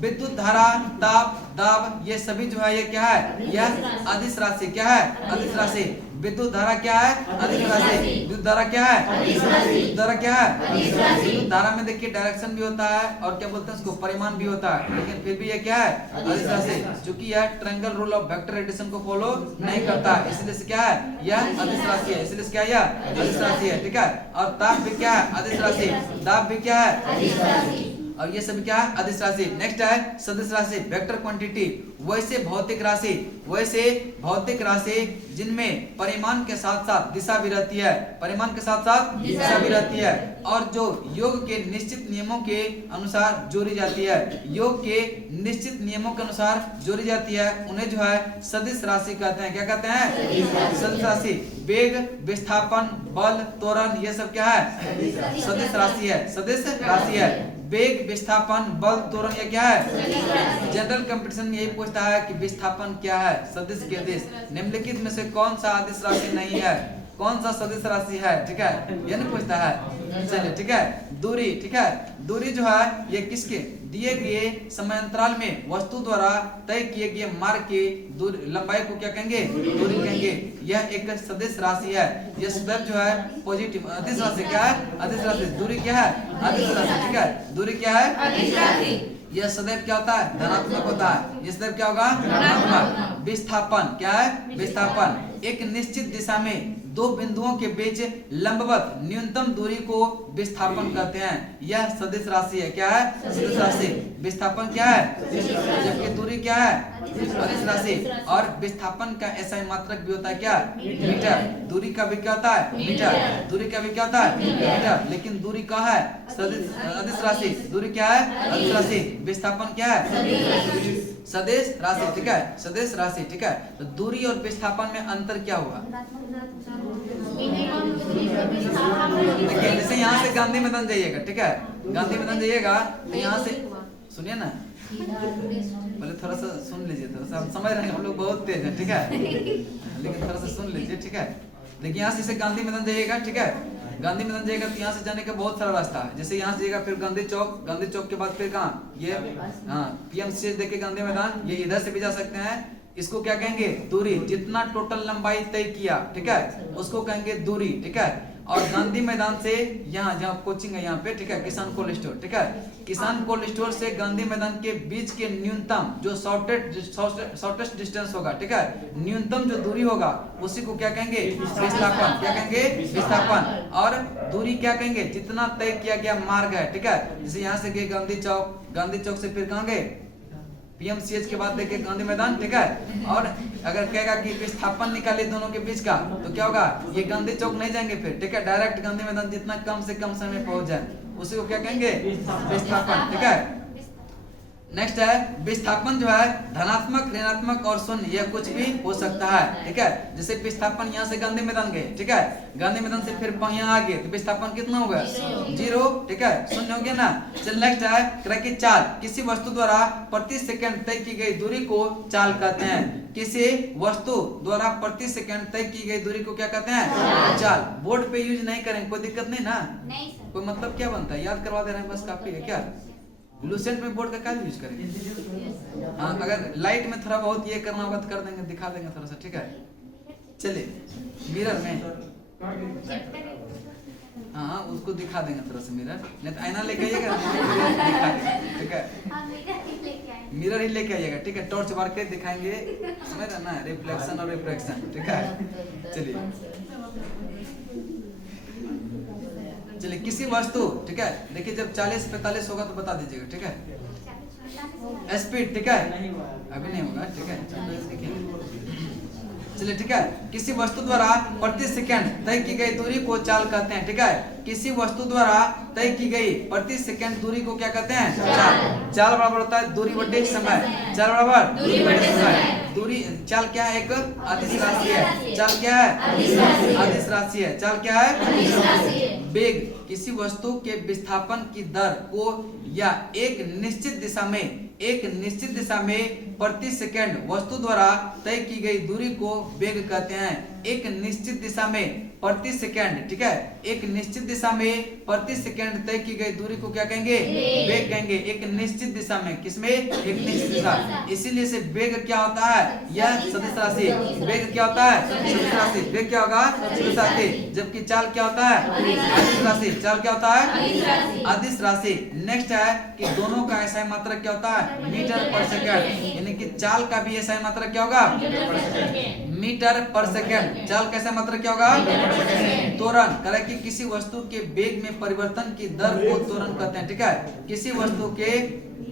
विद्युत धारा, ताप, दाब, ये सभी जो है ये क्या है, यह अदिश राशि। क्या है? अदिश राशि। विद्युत धारा क्या है? अदिश राशि। विद्युत धारा क्या है? विद्युत धारा क्या है? विद्युत धारा में देखिए डायरेक्शन भी होता है और क्या बोलते हैं उसको, परिमाण भी होता है, लेकिन फिर भी ये क्या है, अदिश राशि। चूंकि यह triangle rule of vector addition को फॉलो नहीं करता है, इसलिए से क्या है, यह अदिश राशि है। इसलिए क्या है, यह अदिश राशि है। ठीक है। और ताप भी क्या है, अदिश राशि। दाब भी क्या है, अदिश राशि। और ये सब क्या है, अदिश राशि। नेक्स्ट है सदिश राशि, वेक्टर क्वांटिटी। वैसे भौतिक राशि, वैसे भौतिक राशि जिनमें परिमाण के साथ साथ दिशा भी रहती है, परिमाण के साथ साथ दिशा भी रहती है, और जो योग के निश्चित नियमों के अनुसार जोड़ी जाती है, योग के निश्चित नियमों के अनुसार जोड़ी जाती है, उन्हें जो है सदिश राशि कहते हैं। क्या कहते हैं? सदिश राशि। वेग, विस्थापन, बल, त्वरण, ये सब क्या है, सदिश राशि है। सदिश राशि है। वेग, विस्थापन, बल, त्वरण, ये क्या है? जनरल कंपटीशन में यही पूछता है कि विस्थापन क्या है, सदिश के अदिश। निम्नलिखित में से कौन सा अदिश राशि नहीं है, कौन सा सदिश राशि है? ठीक है, ये नहीं पूछता है। चलिए ठीक है। दूरी, ठीक है, दूरी जो है ये किसके दिए गए समयांतराल में वस्तु द्वारा तय किए गए मार्ग की लंबाई को क्या कहेंगे, दूरी कहेंगे। यह एक सदिश राशि है। यह सदैव जो है पॉजिटिव अदिश राशि। क्या है? अदिश राशि। दूरी क्या है? अदिश राशि। ठीक है, दूरी क्या है? अदिश राशि। यह सदैव क्या होता है, धनात्मक होता है। यह सदैव क्या होगा, धनात्मक। विस्थापन क्या है? विस्थापन एक निश्चित दिशा में दो बिंदुओं के बीच लंबवत न्यूनतम दूरी को विस्थापन कहते हैं। यह सदिश राशि है। क्या है? सदिश राशि। विस्थापन क्या है? जबकि दूरी क्या है? अदिश राशि। और विस्थापन का ऐसा मात्रक भी होता है क्या, मीटर। दूरी का भी क्या होता है, मीटर। दूरी का भी क्या होता है, मीटर। लेकिन दूरी क्या है, सदिश अदिश राशि। दूरी क्या है, अदिश राशि। विस्थापन क्या है, सदिश राशि। ठीक है, सदिश राशि। ठीक है, तो दूरी और विस्थापन में अंतर क्या हुआ? देखिए जैसे यहाँ से गांधी मैदान जाइएगा, ठीक है, गांधी मैदान जाइएगा तो यहाँ से सुनिए ना, पहले थोड़ा सा सुन लीजिए, थोड़ा सा हम समझ रहे हैं, हम लोग बहुत तेज हैं, ठीक है, लेकिन थोड़ा सा सुन लीजिए, ठीक है। देखिए यहाँ से गांधी मैदान जाइएगा, ठीक है, गांधी मैदान जाइएगा तो यहाँ से जाने का बहुत सारा रास्ता है। जैसे यहाँ से जाइएगा फिर गांधी चौक, गांधी चौक के बाद फिर कहाँ, ये हाँ पीएमसीएच देखे गांधी मैदान, ये इधर से भी जा सकते हैं। इसको क्या कहेंगे, दूरी। जितना टोटल लंबाई तय किया, ठीक है, उसको कहेंगे दूरी। ठीक है, और गांधी मैदान से यहाँ जहाँ कोचिंग है यहाँ पे, ठीक है, किसान कोल्ड स्टोर, ठीक है, किसान कोल्ड स्टोर से गांधी मैदान के बीच के न्यूनतम जो शॉर्टेस्ट डिस्टेंस होगा, ठीक है, न्यूनतम जो दूरी होगा उसी को क्या कहेंगे, विस्थापन। क्या कहेंगे, विस्थापन। और दूरी क्या कहेंगे, जितना तय किया गया मार्ग है, ठीक है, जैसे यहाँ से गए गांधी चौक, गांधी चौक से फिर कहाँ गए, पीएमसीएच के बाद देखे गांधी मैदान, ठीक है। और अगर कहेगा कि विस्थापन निकाले दोनों के बीच का, तो क्या होगा, ये गांधी चौक नहीं जाएंगे फिर, ठीक है, डायरेक्ट गांधी मैदान जितना कम से कम समय में पहुंच जाए उसी को क्या कहेंगे, विस्थापन। ठीक है, नेक्स्ट है विस्थापन जो है धनात्मक, ऋणात्मक और शून्य, यह कुछ भी हो सकता है। ठीक है, जैसे विस्थापन यहाँ से गांधी मैदान गए, ठीक है, गांधी मैदान से फिर यहाँ आ गए तो विस्थापन कितना होगा, 0, ठीक है, शून्य हो गया ना। चल नेक्स्ट है कि चाल, किसी वस्तु द्वारा प्रति सेकंड तय की गई दूरी को चाल कहते हैं। किसी वस्तु द्वारा प्रति सेकंड तय की गई दूरी को क्या कहते हैं, चाल। बोर्ड पे यूज नहीं करेंगे, कोई दिक्कत नहीं ना, कोई मतलब क्या बनता है, याद करवा दे रहे हैं बस, काफी है क्या। लूसेंट में बोर्ड का क्या यूज करेंगे, हाँ अगर लाइट में थोड़ा बहुत ये करना होगा तो कर देंगे, दिखा देंगे थोड़ा सा, ठीक है। चलिए मिरर में, हाँ उसको दिखा देंगे थोड़ा सा मिरर, नहीं तो आईना लेके आइएगा, ठीक है, मिरर ही लेके आइएगा, ठीक है, टॉर्च मार के दिखाएंगे, समझ रहे ना, रिफ्लेक्शन और रिफ्रैक्शन, ठीक है। चलिए किसी वस्तु, ठीक है, देखिए जब 40-45 होगा तो बता दीजिएगा, ठीक है, स्पीड, ठीक है, अभी नहीं होगा, ठीक है। चलिए ठीक है, किसी वस्तु द्वारा प्रति सेकंड तय की गई दूरी को चाल कहते हैं। ठीक है, किसी वस्तु द्वारा तय की गई प्रति सेकंड दूरी को क्या कहते हैं, चाल। चाल बराबर होता है दूरी बटे समय, चाल बराबर दूरी बटे समय। दूरी, चाल क्या है, एक अदिश राशि है। चाल क्या है, अदिश राशि है। चाल क्या है, वेग, किसी वस्तु के विस्थापन की दर को या एक निश्चित दिशा में एक निश्चित दिशा में प्रति सेकंड वस्तु द्वारा तय की गई दूरी को वेग कहते हैं। एक निश्चित दिशा में प्रति सेकंड, ठीक है, एक निश्चित दिशा में प्रति सेकंड तय की गई दूरी को क्या कहेंगे? वेग कहेंगे। एक निश्चित दिशा में, किसमें? एक निश्चित दिशा, इसीलिए से वेग क्या होता है? यह सदिश राशि। वेग क्या होता है? सदिश राशि। वेग क्या होगा? सदिश राशि। जबकि चाल क्या होता है? अदिश राशि। चाल क्या होता है? अदिश राशि। नेक्स्ट है कि दोनों का एसआई मात्रक क्या होता है? मीटर पर सेकंड। यानी कि चाल का भी एसआई मात्रक क्या होगा? मीटर पर सेकंड। चाल कैसा मात्रक क्या होगा? त्वरण। करें कि किसी वस्तु के वेग में परिवर्तन की दर को त्वरण कहते हैं, ठीक है। किसी वस्तु के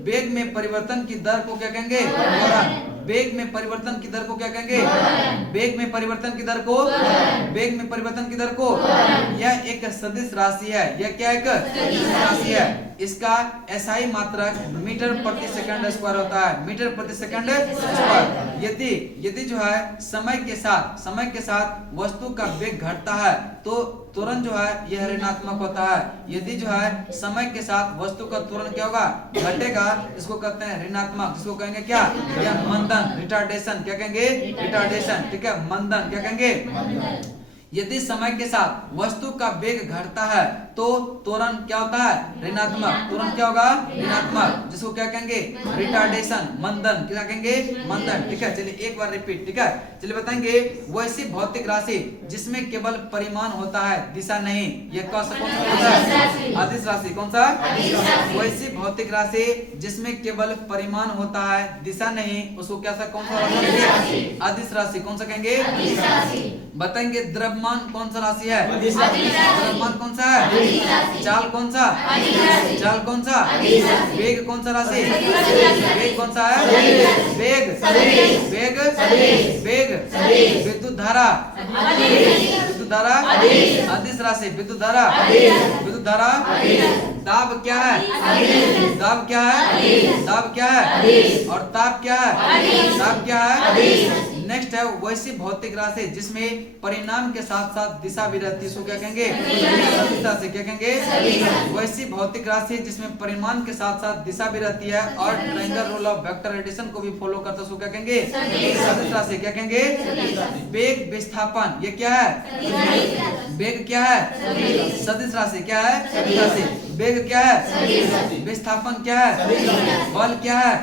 वेग में परिवर्तन की दर को क्या कहेंगे? त्वरण। वेग में परिवर्तन की दर को क्या कहेंगे? वेग में परिवर्तन की दर को, वेग में परिवर्तन की दर को, यह एक सदिश राशि है। यह क्या एक सदिश राशि है। इसका एसआई मात्रक मीटर प्रति सेकंड स्क्वायर होता है। मीटर प्रति सेकंड स्क्वायर। यदि जो है समय के साथ वस्तु का वेग घटता है तो त्वरण जो है यह ऋणात्मक होता है। यदि जो है समय के साथ वस्तु का त्वरण क्या होगा? घटेगा, इसको कहते हैं ऋणात्मक। इसको कहेंगे क्या? यह मंदन, रिटार्डेशन। क्या कहेंगे? रिटार्डेशन, ठीक है। मंदन क्या कहेंगे? यदि समय के साथ वस्तु का वेग घटता है तो त्वरण क्या होता है? ऋणात्मक। त्वरण क्या होगा? ऋणात्मक, जिसको क्या कहेंगे? रिटार्डेशन, मंदन। क्या कहेंगे? मंदन, ठीक है। चलिए एक बार रिपीट, ठीक है। चलिए बताएंगे, वैसी भौतिक राशि जिसमें केवल परिमाण होता है, दिशा नहीं, यह कौन सा होता है? अदिश राशि। कौन सा? वैसी भौतिक राशि जिसमें केवल परिमाण होता है, दिशा नहीं, उसको क्या सा कौन सा कहेंगे? अदिश राशि। कौन सा कहेंगे? बताएंगे द्रव्यमान कौन सा राशि है? द्रव्यमान कौन सा है? चाल कौन सा? चाल कौन सा? वेग कौन सा राशि? वेग कौन सा है? वेग विद्युत धारा अदिश राशि। विद्युत धारा दाब क्या है? दाब क्या है? और ताप क्या है? नेक्स्ट है वैसी भौतिक राशि जिसमें परिणाम के साथ साथ दिशा भी रहती है, इसको क्या कहेंगे? से क्या कहेंगे? वैसी भौतिक राशि जिसमें परिमाण के साथ साथ दिशा भी रहती है और triangle rule of vector addition को भी फॉलो करता है, उसको क्या कहेंगे? सदिश राशि। क्या कहेंगे? वेग विस्थापन, ये क्या है? वेग क्या है? सदिश राशि। क्या है? सदिश राशि। वेग क्या है? विस्थापन क्या है? बल क्या है?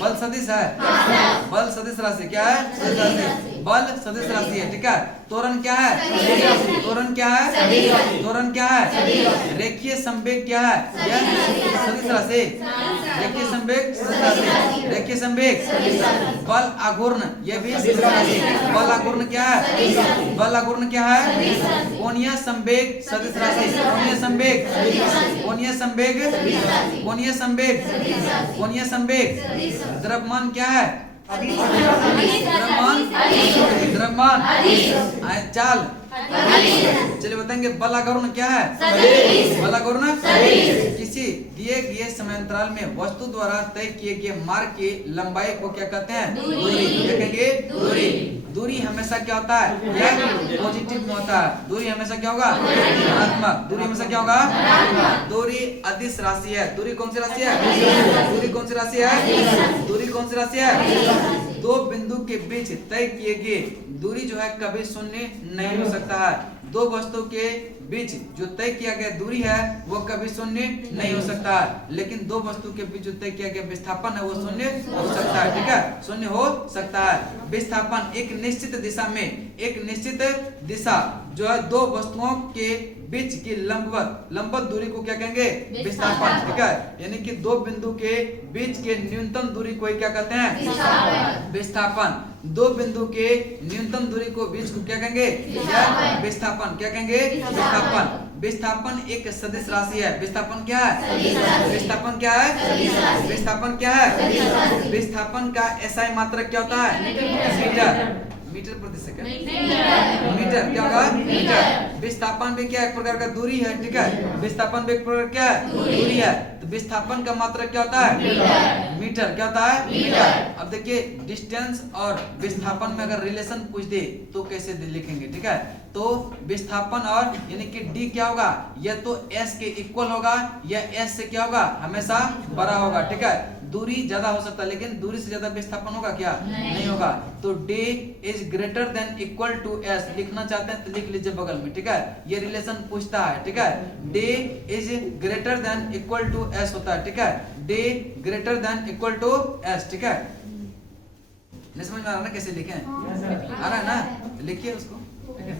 बल सदिश है। बल सदिश राशि। क्या है? सदिश राशि। बल सदिश राशि है, ठीक है। त्वरण क्या है? त्वरण क्या है? त्वरण क्या है? रेखीय संवेग क्या है? यह सदिश राशि। रेखीय संवेग सदिश राशि। रेखीय संवेग। बल आघूर्ण, यह भी सदिश राशि। बल आघूर्ण क्या है? बल आघूर्ण क्या है? कोणीय संवेग सदिश राशि। कोणीय संवेग, कोणीय संवेग, कोणीय संवेग, कोणीय संवेग। द्रव्यमान क्या है? द्रव्यमान चाल। चलिए बताएंगे बल आघूर्ण क्या है? बल आघूर्ण किसी दिए गए समयांतराल में वस्तु द्वारा तय किए गए मार्ग की लंबाई को क्या कहते हैं? दूरी। क्या कहेंगे? दूरी। दूरी हमेशा क्या होता है? यह पॉजिटिव में होता है। दूरी हमेशा क्या होगा? धनात्मक। दूरी हमेशा क्या होगा? दूरी अदिश राशि है। दूरी कौन सी राशि है? दूरी कौन सी राशि है? दूरी कौन सी राशि है? दो बिंदु के बीच तय किए गए दूरी जो है कभी शून्य नहीं हो सकता है। दो वस्तु के बीच जो तय किया गया दूरी है वो कभी शून्य नहीं हो सकता है, लेकिन दो वस्तु के बीच जो तय किया गया विस्थापन है वो शून्य हो सकता है, ठीक है, शून्य हो सकता है। विस्थापन एक निश्चित दिशा में, एक निश्चित दिशा जो है दो वस्तुओं के बीच की लंबवत दूरी को क्या कहेंगे? विस्थापन, ठीक है। यानी कि दो बिंदु के बीच के न्यूनतम दूरी को क्या कहते हैं? विस्थापन। दो बिंदु के न्यूनतम दूरी को बीच को क्या कहेंगे? विस्थापन। क्या कहेंगे? विस्थापन। विस्थापन एक सदिश राशि है। विस्थापन क्या है? विस्थापन क्या है? विस्थापन क्या है? विस्थापन का एसआई मात्रक क्या होता है? मीटर। मीटर प्रति सेकंड। मीटर क्या होगा? मीटर। विस्थापन भी क्या एक प्रकार का दूरी है, ठीक है। विस्थापन भी एक प्रकार क्या है? दूरी है। तो विस्थापन का मात्रक क्या होता है? मीटर। क्या होता है? मीटर। अब देखिए डिस्टेंस और विस्थापन में अगर रिलेशन पूछ दे तो कैसे लिखेंगे, ठीक है। तो विस्थापन और यानी कि डी क्या होगा? या तो एस के इक्वल होगा या एस से क्या होगा? हमेशा बड़ा होगा, ठीक है। दूरी ज्यादा हो सकता है, लेकिन दूरी से ज्यादा विस्थापन होगा क्या? नहीं होगा। तो d is greater than equal to s लिखना चाहते हैं तो लिख लीजिए बगल में, ठीक है। ये रिलेशन पूछता है, ठीक है। D is greater than equal to s होता है, ठीक है। D greater than equal to s, ठीक है। नहीं समझ में आ रहा ना कैसे लिखें? आ रहा है ना? तो लिखिए उसको, ठीक है।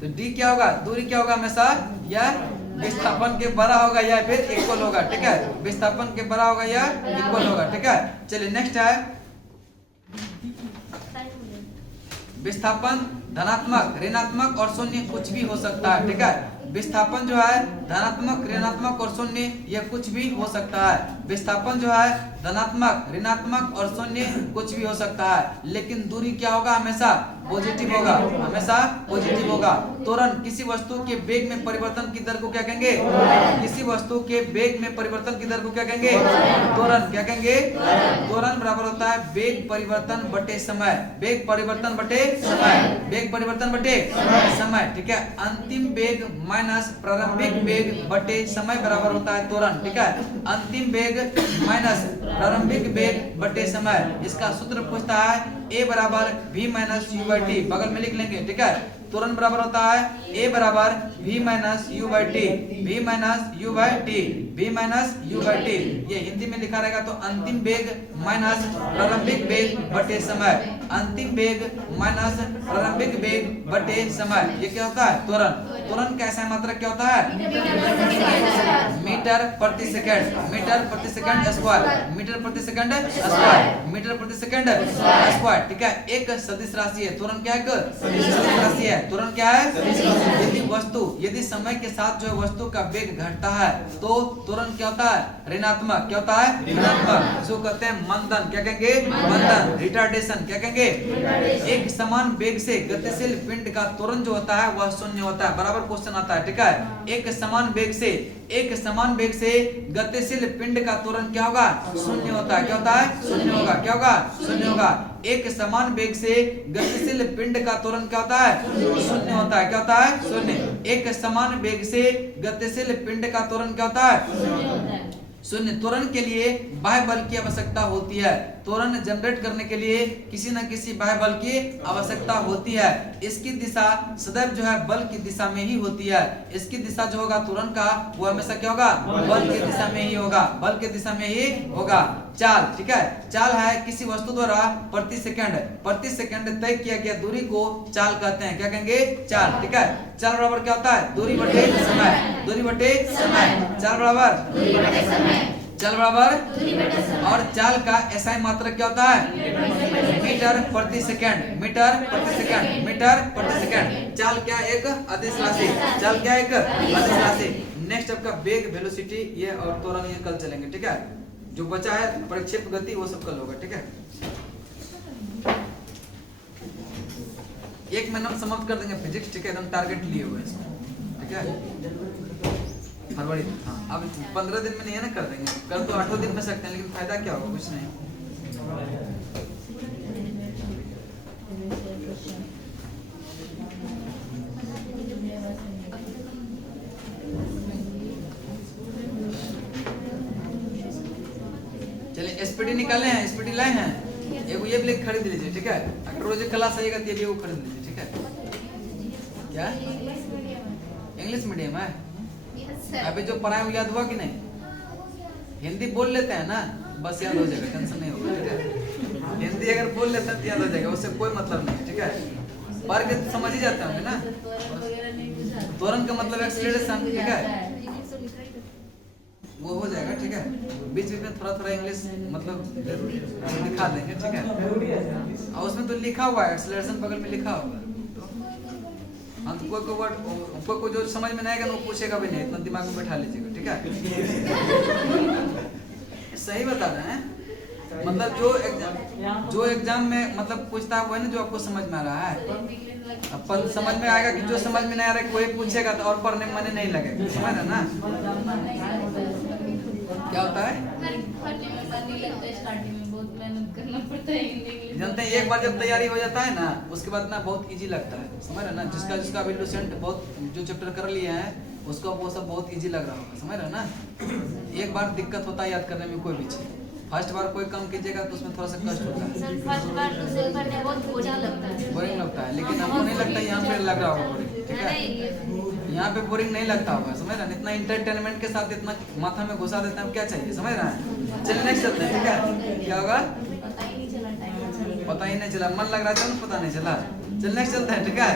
तो डी क्या होगा? दूरी क्या होगा हमेशा? या विस्थापन के बड़ा होगा या फिर इक्वल होगा, ठीक है। विस्थापन के बड़ा होगा या इक्वल होगा, ठीक है। चलिए नेक्स्ट है विस्थापन धनात्मक, ऋणात्मक और शून्य कुछ भी हो सकता है, ठीक है। विस्थापन जो है धनात्मक, ऋणात्मक और शून्य ये कुछ भी हो सकता है। विस्थापन जो है धनात्मक, ऋणात्मक और शून्य कुछ भी हो सकता है, लेकिन दूरी क्या होगा? हमेशा पॉजिटिव होगा, हमेशा पॉजिटिव होगा। त्वरण किसी वस्तु के वेग में परिवर्तन की दर को क्या कहेंगे? किसी वस्तु के वेग में परिवर्तन की दर को क्या कहेंगे? त्वरण। क्या कहेंगे? त्वरण बराबर होता है वेग परिवर्तन बटे समय। वेग परिवर्तन बटे समय, वेग परिवर्तन बटे समय, ठीक है। अंतिम वेग माइनस प्रारंभिक वेग बटे समय बराबर होता है त्वरण, ठीक है। अंतिम वेग माइनस प्रारंभिक वेग बटे समय, इसका सूत्र पूछता है a बराबर v minus you by T, बगल में लिख लेंगे, ठीक है। तुरंत बराबर होता है a बराबर v minus you by T, v minus you by T, v minus you by T. ये हिंदी में लिखा रहेगा तो अंतिम वेग माइनस प्रारंभिक वेग बटे समय, अंतिम वेग माइनस प्रारंभिक वेग बटे समय, ये क्या होता है? त्वरण। त्वरण का ऐसा मात्रक क्या होता है? मीटर प्रति सेकंड, मीटर प्रति सेकंड स्क्वायर, मीटर प्रति सेकंड स्क्वायर, मीटर प्रति सेकंड स्क्वायर, ठीक है। एक सदिश राशि है त्वरण, क्या है? सदिश राशि है। त्वरण क्या है? यदि समय के साथ जो है वस्तु का वेग घटता है तो त्वरण क्या होता है? ऋणात्मक। क्या होता है? ऋणात्मक। जो कहते हैं मंदन, क्या कहेंगे? मंदन। रिटार्डेशन, क्या कहेंगे? एक समान वेग से गतिशील पिंड का त्वरण जो होता है वह शून्य होता है। बराबर क्वेश्चन आता है, ठीक है। एक समान वेग से गतिशील पिंड का त्वरण क्या होगा? शून्य होता है। क्या होता है? शून्य होगा। क्या होगा? शून्य होगा। एक समान वेग से गतिशील पिंड का त्वरण क्या होता है? शून्य होता है। क्या होता है? शून्य। एक समान वेग से गतिशील पिंड का त्वरण क्या होता है? शून्य। त्वरण के लिए बाह्य बल की आवश्यकता होती है। त्वरण जनरेट करने के लिए किसी न किसी बाह्य बल की आवश्यकता होती है। इसकी दिशा सदैव जो है बल की दिशा में ही होती है। इसकी दिशा जो होगा त्वरण का वो हमेशा क्या होगा? बल की दिशा में ही होगा, बल की दिशा में ही होगा। चाल, ठीक है। चाल है किसी वस्तु द्वारा प्रति सेकंड तय किया गया दूरी को चाल कहते हैं। क्या कहेंगे? चाल, ठीक है। चाल बराबर क्या होता है? दूरी बटे समय, दूरी बटे समय। चाल बराबर चाल बराबर और चाल का एसआई मात्रक क्या होता है? मीटर प्रति सेकंड, मीटर प्रति सेकंड, मीटर प्रति सेकंड। चाल क्या? एक अदिश राशि। चाल क्या? एक अदिश राशि। नेक्स्ट आपका वेग, वेलोसिटी ये और त्वरण ये कल चलेंगे, ठीक है। जो बचा है प्रक्षेप गति वो सब कल होगा, ठीक है। एक महीना में समाप्त कर देंगे फिजिक्स, ठीक है। एकदम टारगेट लिए हुए इसमें, ठीक है। फरवरी, हाँ। अब 15 दिन में नहीं है ना, कर देंगे। कल तो 8 दिन में सकते हैं, लेकिन फायदा क्या होगा? कुछ नहीं। चलिए एसपीडी निकाले हैं, एसपीडी लाए हैं। एगो ये भी खरीद लीजिए, ठीक है। अगर रोज क्लास आएगा तो ये भी वो खरीद लीजिए, ठीक है। क्या इंग्लिश मीडियम है? अभी जो पढ़ाए वो याद हुआ कि नहीं? हिंदी बोल लेते हैं ना, बस याद हो जाएगा, टेंशन नहीं होगा, ठीक है। हिंदी अगर बोल लेते हैं तो याद हो जाएगा, उससे कोई मतलब नहीं, ठीक है। पढ़ के समझ ही जाते होंगे ना। त्वरण का मतलब एक्सीलरेशन, ठीक है, वो हो जाएगा, ठीक है। बीच बीच में थोड़ा थोड़ा इंग्लिश मतलब दिखा देंगे, ठीक है। और उसमें तो लिखा हुआ है एक्सीलरेशन, बगल में लिखा हुआ है। तो कोई जो समझ में नहीं आएगा वो पूछेगा भी नहीं, इतना दिमाग में बैठा लीजिएगा, ठीक है। सही बता रहे हैं, मतलब जो एग्जाम में मतलब पूछता है वो है ना जो आपको समझ में आ रहा है। अब समझ में आएगा कि जो समझ में नहीं आ रहा है कोई पूछेगा तो और पढ़ने में मन नहीं लगेगा, समझ रहे ना। क्या होता है? जानते हैं एक बार जब तैयारी हो जाता है ना उसके बाद ना बहुत इजी लगता है, समझ रहे ना। जिसका भी लुसेंट बहुत जो चैप्टर कर लिए हैं उसको वो सब बहुत इजी लग रहा होगा, समझ रहे हो ना। एक बार दिक्कत होता है याद करने में कोई भी चीज, फर्स्ट बार कोई काम कीजिएगा तो उसमें थोड़ा सा कष्ट होता है, सर फर्स्ट बार तो सेल करने बहुत बोरिंग लगता है। बोरिंग लगता है, लेकिन हमको नहीं लगता यहाँ पे लग रहा होगा बोरिंग, ठीक है। यहाँ पे बोरिंग नहीं लगता होगा, समझ रहे हैं। इतना इंटरटेनमेंट के साथ इतना माथा में घुसा देते हैं, क्या चाहिए, समझ रहे हैं। चलिए नेक्स्ट चलते हैं, ठीक है। क्या होगा पता ही नहीं चला टाइम। पता ही नहीं चला, मन लग रहा था पता नहीं चला। चल नेक्स्ट चलते हैं, ठीक है।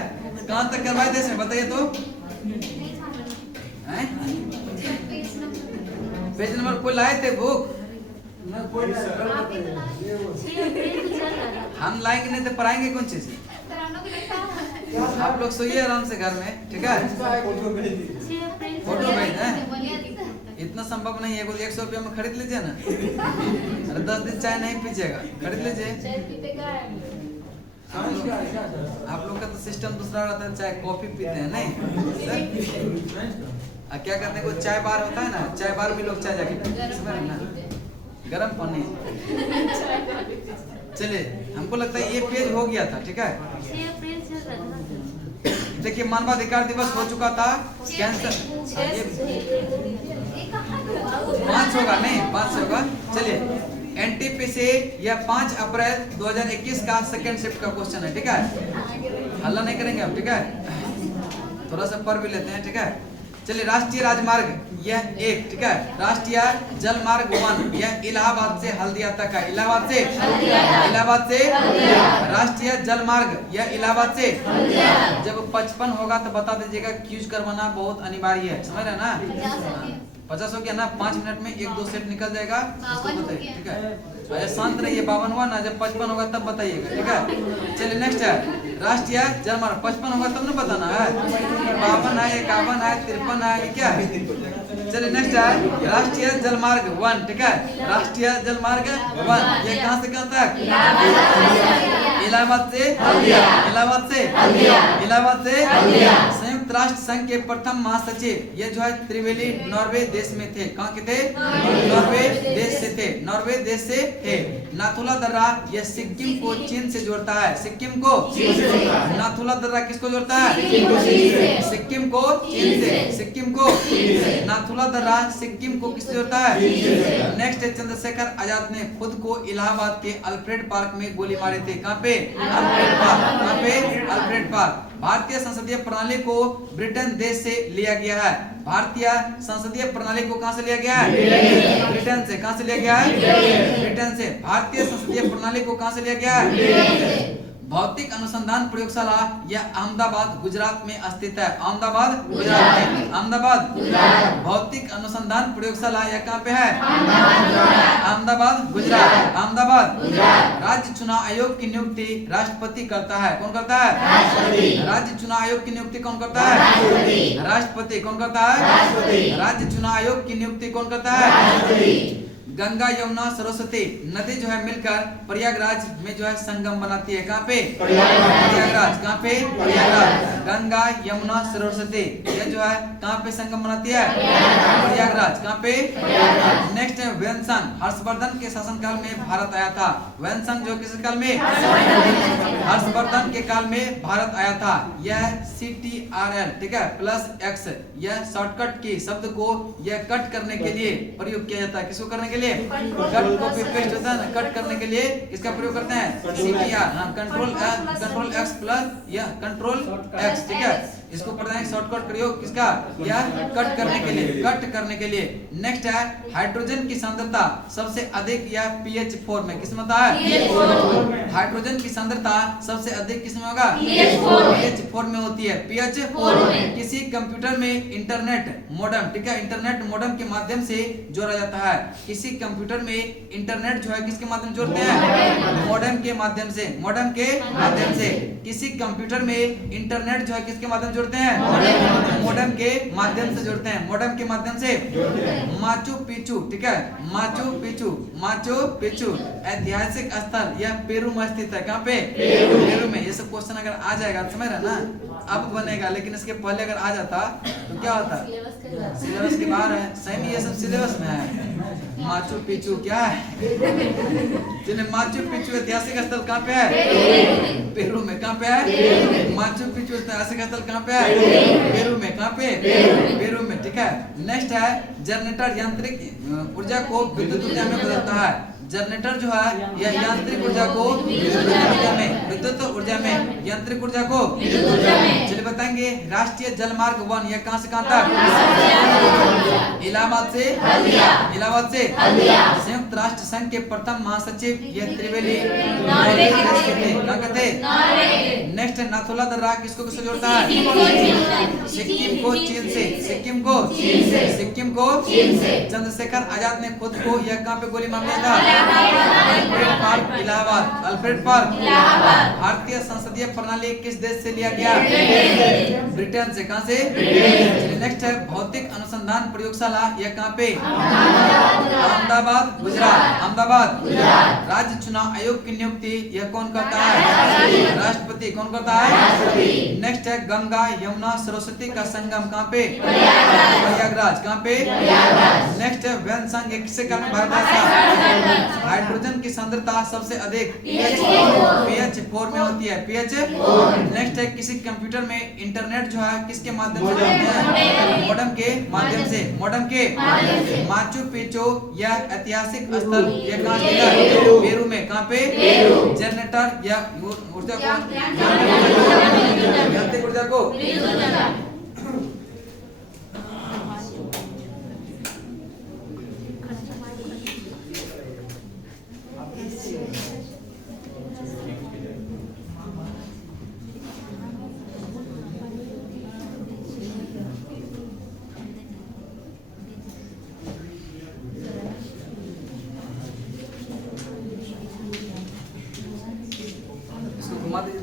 कहाँ तक करवाए थे इसमें बताइए तो, हैं? पेज नंबर कोई लाए थे बुक, हम लाएंगे नहीं तो पढ़ाएंगे कौन चीज। आप लोग सोइए आराम से घर में, ठीक है। फोटो भेज दें, इतना संभव नहीं है। 100 रुपया में खरीद लीजिए ना, अरे 10 दिन चाय नहीं पीजिएगा, खरीद लीजिए। आप लोग का तो सिस्टम दूसरा रहता है, चाय कॉफी पीते हैं नहीं। क्या करते हैं, चाय बार होता है ना, चाय बार भी लोग चाय जाके पीते हैं ना, गरम पानी। चलिए हमको लगता है ये पेज हो गया था, ठीक है। देखिए मानवाधिकार दिवस हो चुका था, कैंसर 5 होगा नहीं 5 होगा। चलिए एनटीपीसी यह 5 अप्रैल 2021 का सेकंड शिफ्ट का क्वेश्चन है, ठीक है। हल्ला नहीं करेंगे हम, ठीक है। थोड़ा सा पढ़ भी लेते हैं, ठीक है। चलिए राष्ट्रीय राजमार्ग यह 1, ठीक है। राष्ट्रीय जल मार्ग 1 यह इलाहाबाद से हल्दिया तक है, इलाहाबाद से राष्ट्रीय जल मार्ग यह इलाहाबाद से। जब 55 होगा तो बता दीजिएगा, क्यूज करवाना बहुत अनिवार्य है, समझ रहे हैं ना। 50 हो गया ना, 5 मिनट में 1-2 सेट निकल जाएगा, उसको बताइए, ठीक है। शांत रहिए, 52 हुआ ना, जब 55 होगा तब बताइएगा, ठीक है। चलिए नेक्स्ट है राष्ट्रीय जल मार्ग, 55 होगा तब ना बताना है, 52 है 51 है 53 है, क्या है। चलिए नेक्स्ट है राष्ट्रीय जल मार्ग 1, ठीक है। राष्ट्रीय जल मार्ग 1 ये कहाँ से कहाँ तक, इलाहाबाद से संयुक्त राष्ट्र संघ के प्रथम महासचिव ये जो है त्रिवेली नॉर्वे देश में थे। कहाँ के थे, नॉर्वे देश से थे, नॉर्वे देश से थे। नाथुला दर्रा यह सिक्किम को चीन से जोड़ता है, सिक्किम को नाथुला दर्रा किसको जोड़ता है, सिक्किम को चीन से, सिक्किम को नाथुला दर्रा सिक्किम को किससे जोड़ता है। नेक्स्ट है चंद्रशेखर आजाद ने खुद को इलाहाबाद के अल्फ्रेड पार्क में गोली मारे थे। कहाँ पे, अल्फ्रेड पार्क, कहाँ पे, अल्फ्रेड पार्क। भारतीय संसदीय प्रणाली को ब्रिटेन देश से लिया गया है। भारतीय संसदीय प्रणाली को कहां से लिया गया है, ब्रिटेन से। कहां से लिया गया है, ब्रिटेन से। भारतीय संसदीय प्रणाली को कहां से लिया गया है। भौतिक अनुसंधान प्रयोगशाला यह अहमदाबाद गुजरात में स्थित है, अहमदाबाद गुजरात में, अहमदाबाद भौतिक अनुसंधान प्रयोगशाला यह कहाँ पे है, अहमदाबाद गुजरात, अहमदाबाद। राज्य चुनाव आयोग की नियुक्ति राष्ट्रपति करता है, कौन करता है, राज्य चुनाव आयोग की नियुक्ति कौन करता है, राष्ट्रपति। कौन करता है, राज्य चुनाव आयोग की नियुक्ति कौन करता है। गंगा यमुना सरस्वती नदी जो है मिलकर प्रयागराज में जो है संगम बनाती है। कहाँ पे, प्रयागराज। कहाँ पे, प्रयागराज। गंगा यमुना सरस्वती ये जो है कहाँ पे संगम बनाती है, प्रयागराज। कहाँ पे, नेक्स्ट है वेनसंग हर्षवर्धन के शासनकाल में भारत आया था। वेनसंग जो किस काल में, हर्षवर्धन के काल में भारत आया था। यह CTRL, ठीक है, +X यह शॉर्टकट की शब्द को यह कट करने के लिए प्रयोग किया जाता है। किसको करने के लिए, कट कॉपी पेस्ट होता है ना, कट करने के लिए इसका प्रयोग करते हैं CTR, कंट्रोल X प्लस या कंट्रोल X, ठीक है। इसको पढ़ते हैं शॉर्टकट प्रयोग किसका, या कट करने के लिए, कट करने के लिए। नेक्स्ट है हाइड्रोजन की सांद्रता सबसे अधिक या pH4 में किस में होता है, हाइड्रोजन की सांद्रता सबसे अधिक किस में होगा, pH4 में होती है, pH4 में। किसी कंप्यूटर में इंटरनेट मॉडेम, ठीक है, इंटरनेट मॉडेम के माध्यम से जोड़ा जाता है। किसी कंप्यूटर में इंटरनेट जो है किसके माध्यम जोड़ते हैं, मॉडेम के माध्यम से, मॉडेम के माध्यम से। किसी कंप्यूटर में इंटरनेट जो है किसके माध्यम जोड़ते हैं, मॉडेम के माध्यम से जोड़ते हैं, मॉडेम के माध्यम से। माचू पिचू, ठीक है, माचू पिचू, माचू पिचू ऐतिहासिक स्थल यह पेरू में स्थित है। कहाँ पे, पेरू में। ये सब क्वेश्चन अगर आ जाएगा समझ रहे ना, अब बनेगा, लेकिन इसके पहले अगर आ जाता तो क्या होता, सिलेबस के बाहर है। सही में ये सब सिलेबस में है। माचू पिचू क्या है, माचू पिचू ऐतिहासिक स्थल कहाँ पे है, पेरू में कहाँ पे है? माचू पिचू ऐसे स्थल कहाँ पे है? पेरू में। कहाँ पे? पेरू में। ठीक है। नेक्स्ट है जनरेटर यांत्रिक ऊर्जा को विद्युत ऊर्जा में बदलता है। जनरेटर जो है यह यांत्रिक ऊर्जा को विद्युत ऊर्जा में यांत्रिक ऊर्जा को चलिए बताएंगे। राष्ट्रीय जलमार्ग 1 यह कहां से कहां तक? इलाहाबाद से संयुक्त राष्ट्र संघ के प्रथम महासचिव यह त्रिवेणी क्या कहते? नेक्स्ट है नाथुला दर्रा किसको किससे जोड़ता है? सिक्किम को चीन से। सिक्किम को चंद्रशेखर आजाद ने खुद को यह कहां पे गोली मार दिया था? Alfred park Allahabad. भारतीय संसदीय प्रणाली किस देश से लिया गया? ब्रिटेन से। कहां से? नेक्स्ट है भौतिक अनुसंधान प्रयोगशाला यह कहां पे? अहमदाबाद गुजरात। राज्य चुनाव आयोग की नियुक्ति यह कौन करता है? राष्ट्रपति। कौन करता है? नेक्स्ट है गंगा यमुना सरस्वती का संगम कहां पे? प्रयागराज। कहां पे? नेक्स्ट है वैन संघ किससे कारण भारत का? हाइड्रोजन की सांद्रता सबसे अधिक pH 4 में होती है। pH। नेक्स्ट है किसी कंप्यूटर में इंटरनेट जो है किसके माध्यम से होता है? मॉडेम के माध्यम से। माचू पिचू यह ऐतिहासिक स्थल यह कहां स्थित है? पेरू में। कहां पे? जनरेटर या ऊर्जा को यांत्रिक ऊर्जा को घुमा दीजिए।